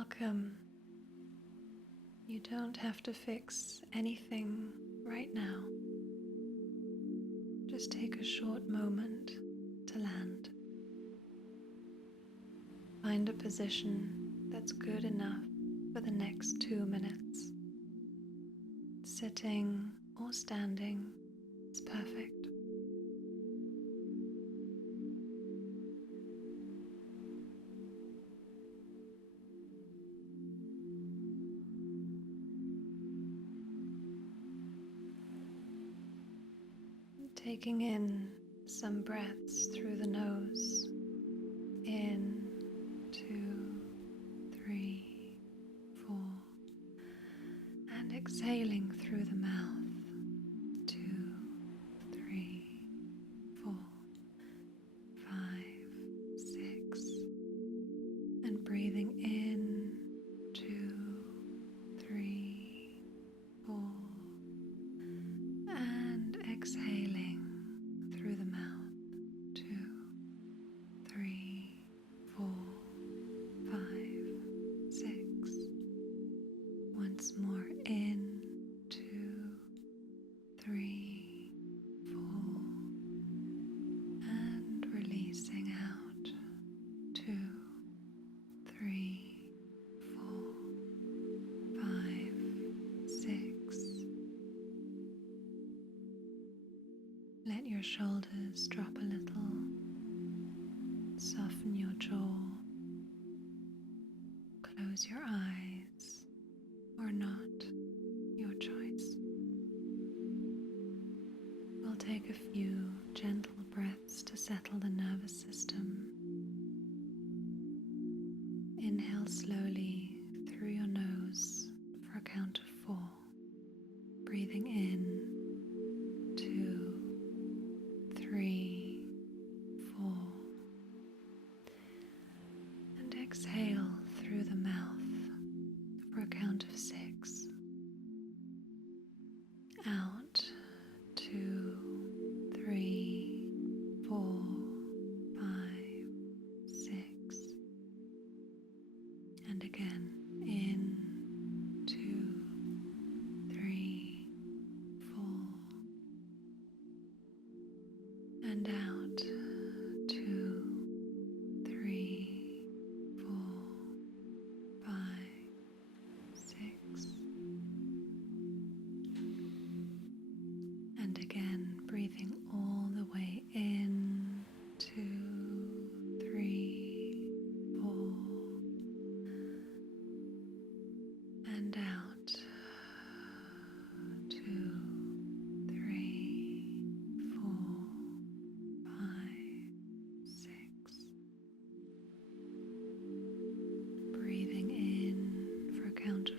welcome. You don't have to fix anything right now. Just take a short moment to land. Find a position that's good enough for the next 2 minutes. Sitting or standing is perfect. Taking in some breaths through the nose. In, 2, 3, 4. And exhaling through the mouth. 2, 3, 4, 5, 6. And breathing in. 2, 3, 4. And exhaling through the mouth. 2, 3, 4, 5, 6. Once more in. 2, 3, 4. And releasing out. 2, 3, 4, 5, 6. Let your shoulders drop a little. Soften your jaw. Close your eyes, or not, your choice. We'll take a few gentle breaths to settle the nervous system. Inhale slowly through your nose for a count of 4. Breathing in. 2, 3, 4. And exhale through the mouth for a count of 6. Out. 2, 3, 4, 5, 6. And again. In. 2, 3, 4. And out. 2, 3, 4, 5, 6. And again, breathing all the way in. 2, 3, 4. And out. 2, 3, 4, 5, 6. Breathing in for a count of 4.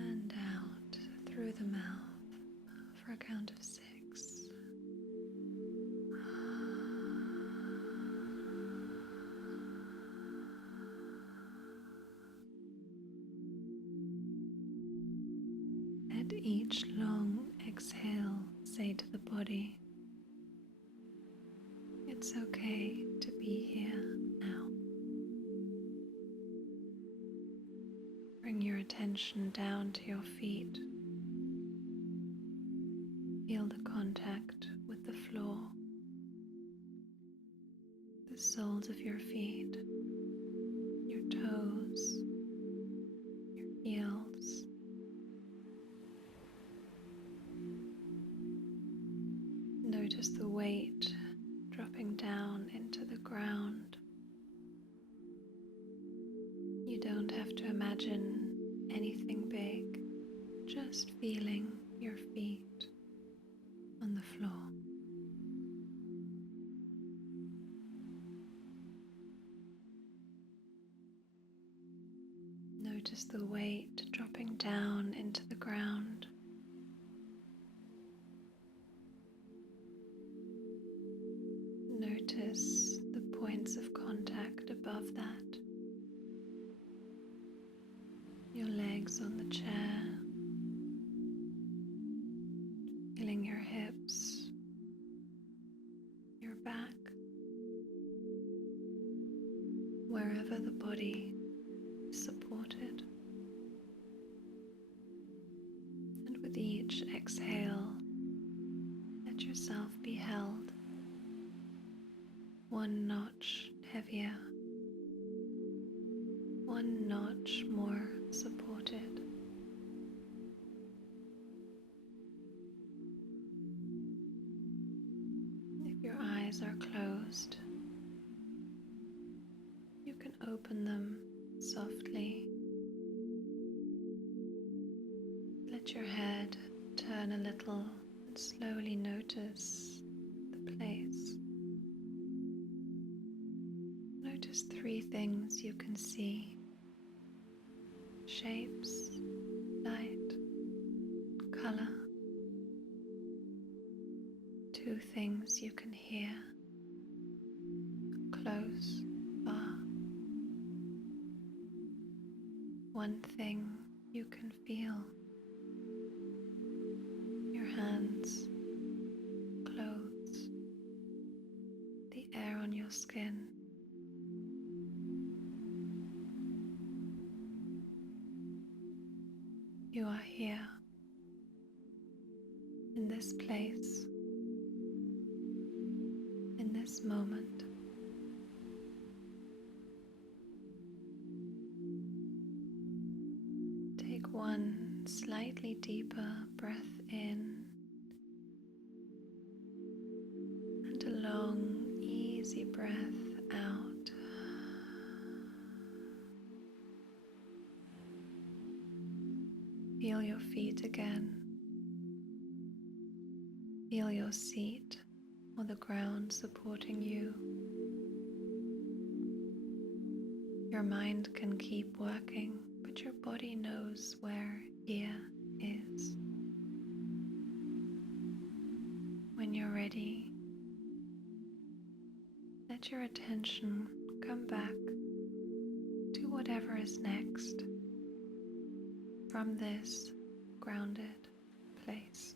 And out through the mouth for a count of 6. Let each long exhale say to the body, it's okay to be here now. Bring your attention down to your feet. Feel the contact with the floor, the soles of your feet, your toes, your heels. Notice the weight dropping down into the ground. You don't have to imagine anything big, just feeling your feet on the floor. Notice the weight dropping down into the ground. Notice the points of contact above that. Your legs on the chair, feeling your hips, body is supported. And with each exhale, let yourself be held one notch heavier, one notch more supported. If your eyes are closed, you can open them softly. Let your head turn a little and slowly notice the place. Notice 3 things you can see: shapes, light, color. 2 things you can hear: close, far. 1 thing you can feel: your hands, clothes, the air on your skin. You are here, in this place, in this moment. Take one slightly deeper breath in and a long, easy breath out. Feel your feet again. Feel your seat or the ground supporting you. Your mind can keep working, but your body knows where here is. When you're ready, let your attention come back to whatever is next from this grounded place.